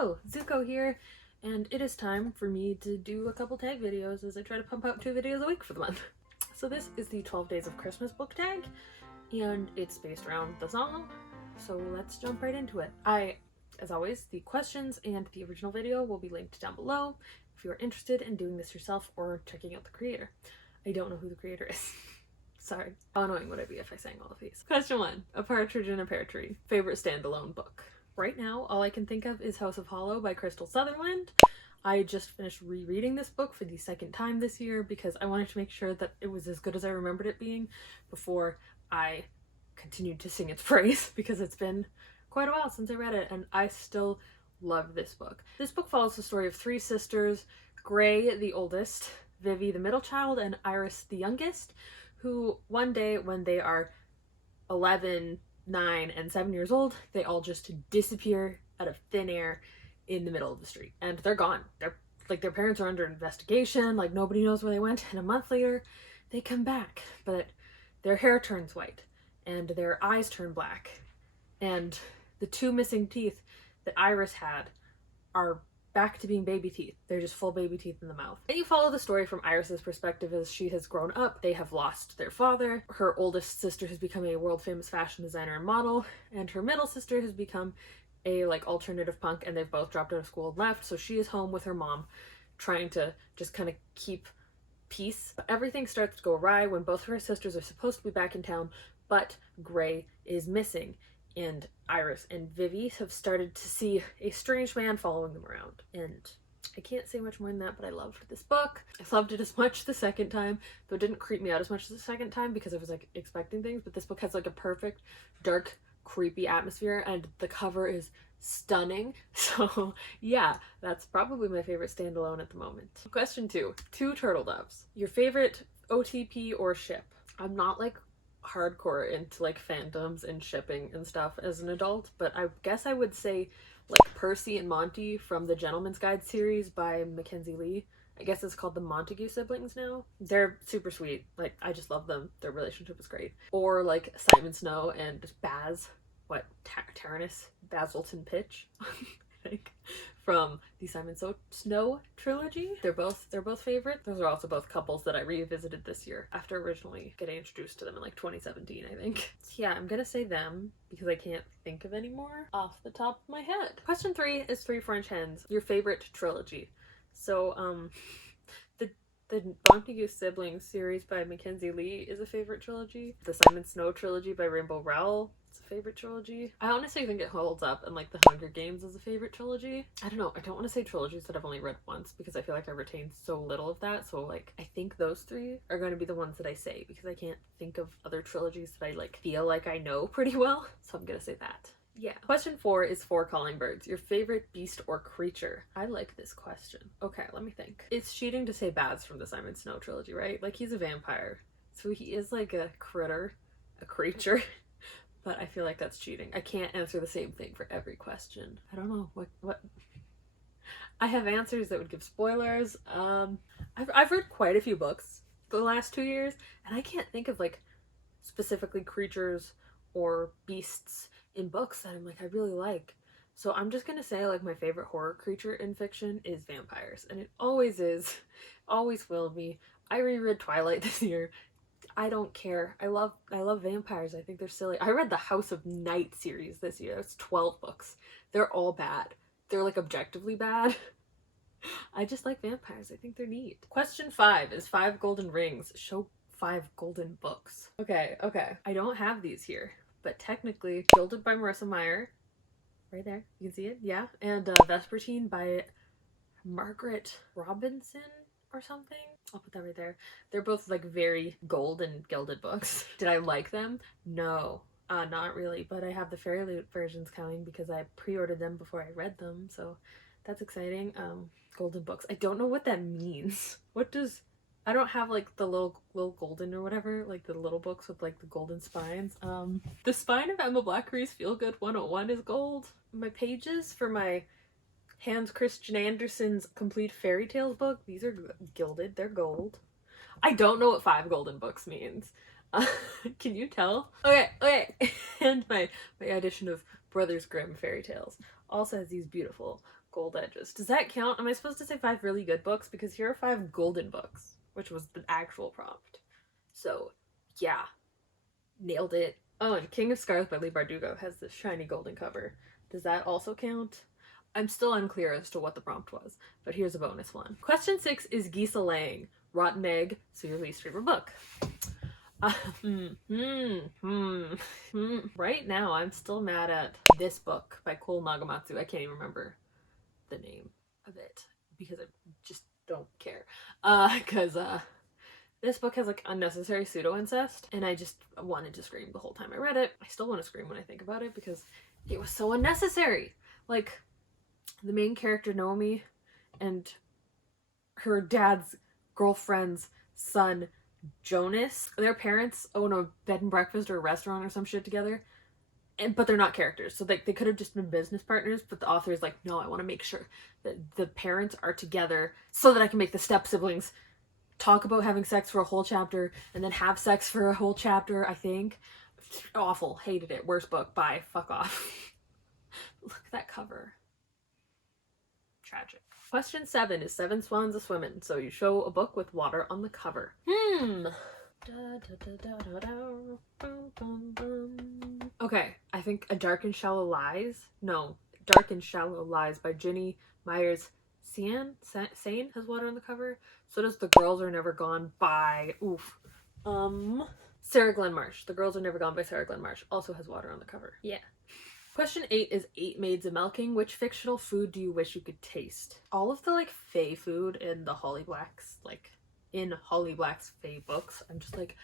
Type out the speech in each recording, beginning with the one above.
Hello, Zuko here, and it is time for me to do a couple tag videos as I try to pump out 2 videos a week for the month. So this is the 12 Days of Christmas book tag, and it's based around the song, so let's jump right into it. As always, the questions and the original video will be linked down below if you are interested in doing this yourself or checking out the creator. I don't know who the creator is. Sorry. How annoying would I be if I sang all of these? Question 1. A Partridge in a Pear Tree. Favorite standalone book? Right now, all I can think of is House of Hollow by Crystal Sutherland. I just finished rereading this book for the 2nd time this year because I wanted to make sure that it was as good as I remembered it being before I continued to sing its praise, because it's been quite a while since I read it and I still love this book. This book follows the story of 3 sisters, Gray, the oldest, Vivi, the middle child, and Iris, the youngest, who one day when they are 11, 9, and 7 years old, they all just disappear out of thin air in the middle of the street. And they're gone. Their parents are under investigation, like nobody knows where they went, and a month later they come back, but their hair turns white and their eyes turn black, and the 2 missing teeth that Iris had are back to being baby teeth. They're just full baby teeth in the mouth. And you follow the story from Iris's perspective as she has grown up. They have lost their father. Her oldest sister has become a world famous fashion designer and model, and her middle sister has become a alternative punk, and they've both dropped out of school and left. So she is home with her mom trying to just kind of keep peace. But everything starts to go awry when both of her sisters are supposed to be back in town, but Gray is missing. And Iris and Vivi have started to see a strange man following them around. And I can't say much more than that, but I loved this book. I loved it as much the 2nd time, though it didn't creep me out as much the 2nd time because I was expecting things. But this book has a perfect, dark, creepy atmosphere, and the cover is stunning. So yeah, that's probably my favorite standalone at the moment. Question 2. 2 turtle doves. Your favorite OTP or ship? I'm not hardcore into fandoms and shipping and stuff as an adult, but I guess I would say Percy and Monty from the Gentleman's Guide series by Mackenzie Lee. I guess it's called the Montague siblings now. They're super sweet. I just love them. Their relationship is great. Or Simon Snow and Baz, Taranis Basilton Pitch, I think, from the Simon Snow trilogy. They're both favorite. Those are also both couples that I revisited this year after originally getting introduced to them in 2017, I think. Yeah, I'm gonna say them because I can't think of any more off the top of my head. Question 3 is 3 French Hens. Your favorite trilogy? So the Montague Siblings series by Mackenzie Lee is a favorite trilogy. The Simon Snow trilogy by Rainbow Rowell is a favorite trilogy. I honestly think it holds up, and the Hunger Games is a favorite trilogy. I don't know, I don't want to say trilogies that I've only read once because I feel like I retained so little of that, so I think those 3 are going to be the ones that I say because I can't think of other trilogies that I feel like I know pretty well, so I'm gonna say that. Yeah. Question 4 is 4 Calling Birds. Your favorite beast or creature? I like this question. Okay, let me think. It's cheating to say Baz from the Simon Snow trilogy, right? He's a vampire, so he is a critter, a creature, but I feel like that's cheating. I can't answer the same thing for every question. I don't know what I have answers that would give spoilers. I've read quite a few books the last 2 years, and I can't think of specifically creatures or beasts in books that I'm I really like. So I'm just gonna say my favorite horror creature in fiction is vampires, and it always is, always will be. I reread Twilight this year. I don't care. I love vampires. I think they're silly. I read the House of Night series this year. It's 12 books. They're all bad. They're objectively bad. I just like vampires. I think they're neat. Question 5 is 5 golden rings. Show 5 golden books. Okay. I don't have these here, but technically Gilded by Marissa Meyer, right there, you can see it, yeah, and Vespertine by Margaret Robinson or something. I'll put that right there. They're both very gold and gilded books. Did I like them? No, not really, but I have the Fairy versions coming because I pre-ordered them before I read them, so that's exciting. Golden books. I don't know what that means. What does... I don't have the little golden or whatever, the little books with the golden spines. The spine of Emma Blackery's Feel Good 101 is gold. My pages for my Hans Christian Andersen's Complete Fairy Tales book, these are gilded, they're gold. I don't know what 5 golden books means. Can you tell? Okay. And my edition of Brothers Grimm fairy tales also has these beautiful gold edges. Does that count? Am I supposed to say 5 really good books? Because here are 5 golden books, which was the actual prompt. So, yeah. Nailed it. Oh, and King of Scars by Leigh Bardugo has this shiny golden cover. Does that also count? I'm still unclear as to what the prompt was, but here's a bonus one. Question 6 is Geese a-laying. Rotten egg, so your least favorite book. Right now, I'm still mad at this book by Cole Nagamatsu. I can't even remember the name of it because I just don't care. Because this book has like unnecessary pseudo-incest, and I just wanted to scream the whole time I read it. I still want to scream when I think about it because it was so unnecessary. Like, the main character, Naomi, and her dad's girlfriend's son, Jonas, their parents own a bed and breakfast or a restaurant or some shit together, but they're not characters, so they could have just been business partners, but the author is like, no, I want to make sure that the parents are together so that I can make the step siblings talk about having sex for a whole chapter and then have sex for a whole chapter. I think awful, hated it, worst book, bye, fuck off. Look at that cover, tragic. Question 7 is 7 Swans a Swimmin'. So you show a book with water on the cover. Okay, I think A Dark and Shallow Lies. No, Dark and Shallow Lies by Ginny Myers Sane has water on the cover. So does The Girls Are Never Gone by Sarah Glenn Marsh. The Girls Are Never Gone by Sarah Glenn Marsh also has water on the cover. Yeah. Question 8 is 8 Maids a Milking. Which fictional food do you wish you could taste? All of the like fae food in the Holly Black's fae books, I'm just like,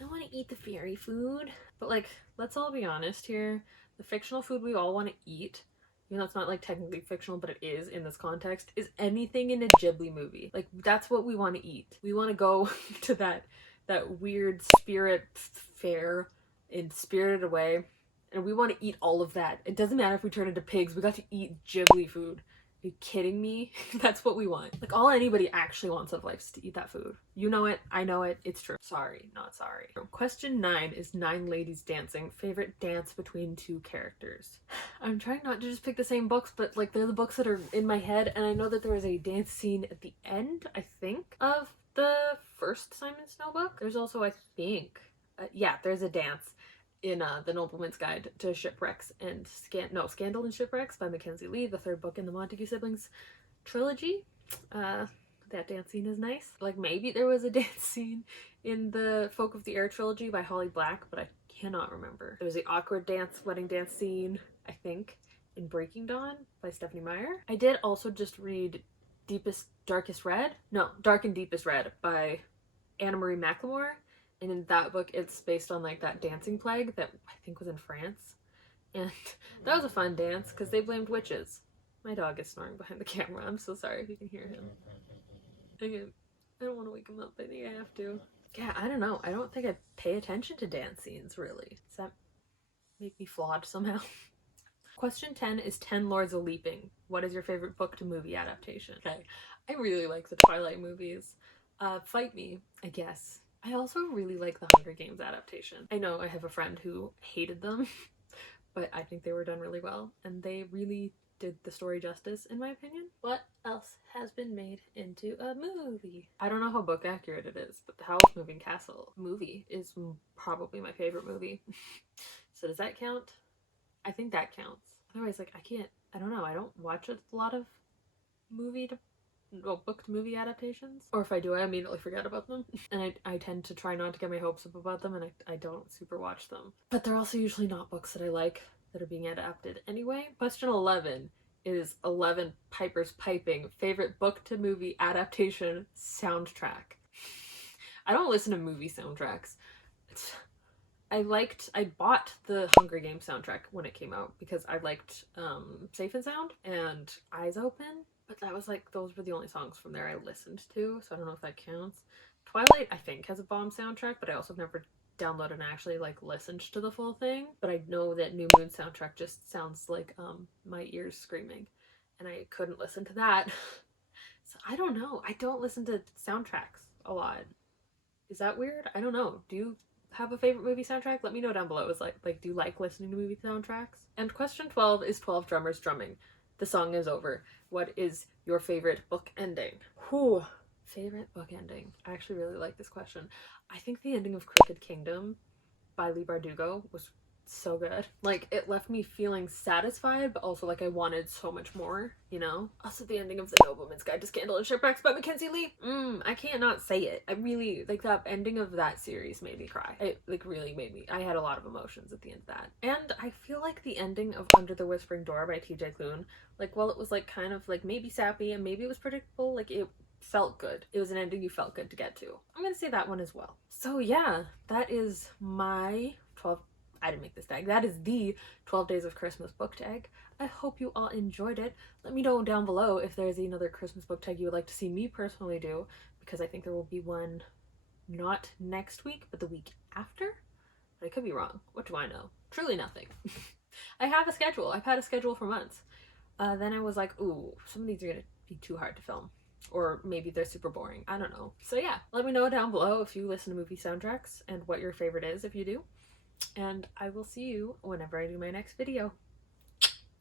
I want to eat the fairy food. But like, let's all be honest here. The fictional food we all want to eat, even though it's not like technically fictional, but it is in this context, is anything in a Ghibli movie. Like, that's what we want to eat. We want to go to that weird spirit fair in Spirited Away. And we want to eat all of that. It doesn't matter if we turn into pigs. We got to eat Ghibli food. Are you kidding me? That's what we want. Like, all anybody actually wants out of life is to eat that food. You know it. I know it. It's true. Sorry, not sorry. Question 9 is 9 Ladies Dancing. Favorite dance between 2 characters. I'm trying not to just pick the same books, but like, they're the books that are in my head. And I know that there was a dance scene at the end, I think, of the first Simon Snow book. There's also, I think, yeah, there's a dance in The Nobleman's Guide to Shipwrecks and Scandal and Shipwrecks by Mackenzie Lee, the 3rd book in the Montague siblings trilogy. That dance scene is nice. Like, maybe there was a dance scene in the Folk of the Air trilogy by Holly Black, but I cannot remember. There was the awkward wedding dance scene, I think, in Breaking Dawn by Stephanie Meyer. I did also just read Dark and Deepest Red by Anna Marie McLemore. And in that book, it's based on like that dancing plague that I think was in France. And that was a fun dance because they blamed witches. My dog is snoring behind the camera. I'm so sorry if you can hear him. I don't want to wake him up, but I think I have to. Yeah, I don't know. I don't think I pay attention to dance scenes, really. Does that make me flawed somehow? Question 10 is 10 Lords a Leaping. What is your favorite book-to-movie adaptation? Okay, I really like the Twilight movies. Fight me, I guess. I also really like the Hunger Games adaptation. I know I have a friend who hated them, but I think they were done really well, and they really did the story justice, in my opinion. What else has been made into a movie? I don't know how book accurate it is, but the Howl's Moving Castle movie is probably my favorite movie. So does that count? I think that counts. Otherwise, like, I don't know, I don't watch a lot of book-to-movie adaptations. Or if I do, I immediately forget about them. And I tend to try not to get my hopes up about them, and I don't super watch them. But they're also usually not books that I like that are being adapted anyway. Question 11 is 11 Piper's Piping. Favorite book-to-movie adaptation soundtrack. I don't listen to movie soundtracks. I bought the Hunger Games soundtrack when it came out because I liked Safe and Sound and Eyes Open. But that was like, those were the only songs from there I listened to, so I don't know if that counts. Twilight, I think, has a bomb soundtrack, but I also never downloaded and actually like listened to the full thing. But I know that New Moon soundtrack just sounds like my ears screaming, and I couldn't listen to that. So I don't know. I don't listen to soundtracks a lot. Is that weird? I don't know. Do you have a favorite movie soundtrack? Let me know down below. It's like do you like listening to movie soundtracks? And question 12 is 12 Drummers Drumming. the song is over. What is your favorite book ending? Whew. Favorite book ending. I actually really like this question. I think the ending of Crooked Kingdom by Leigh Bardugo was so good. Like, it left me feeling satisfied, but also like I wanted so much more, you know? Also the ending of The Nobleman's Guide to Scandal and Shipwrecks by Mackenzie Lee. I can't not say it. I really, like, that ending of that series made me cry. It, like, really made me, I had a lot of emotions at the end of that. And I feel like the ending of Under the Whispering Door by TJ Klune, like, while it was like kind of like maybe sappy and maybe it was predictable, like, it felt good. It was an ending you felt good to get to. I'm gonna say that one as well. So yeah, that is my 12, I didn't make this tag. That is the 12 Days of Christmas book tag. I hope you all enjoyed it. Let me know down below if there's another Christmas book tag you would like to see me personally do, because I think there will be one not next week, but the week after. But I could be wrong. What do I know? Truly nothing. I have a schedule. I've had a schedule for months. Then I was like, ooh, some of these are gonna be too hard to film. Or maybe they're super boring. I don't know. So yeah, let me know down below if you listen to movie soundtracks and what your favorite is if you do. And I will see you whenever I do my next video.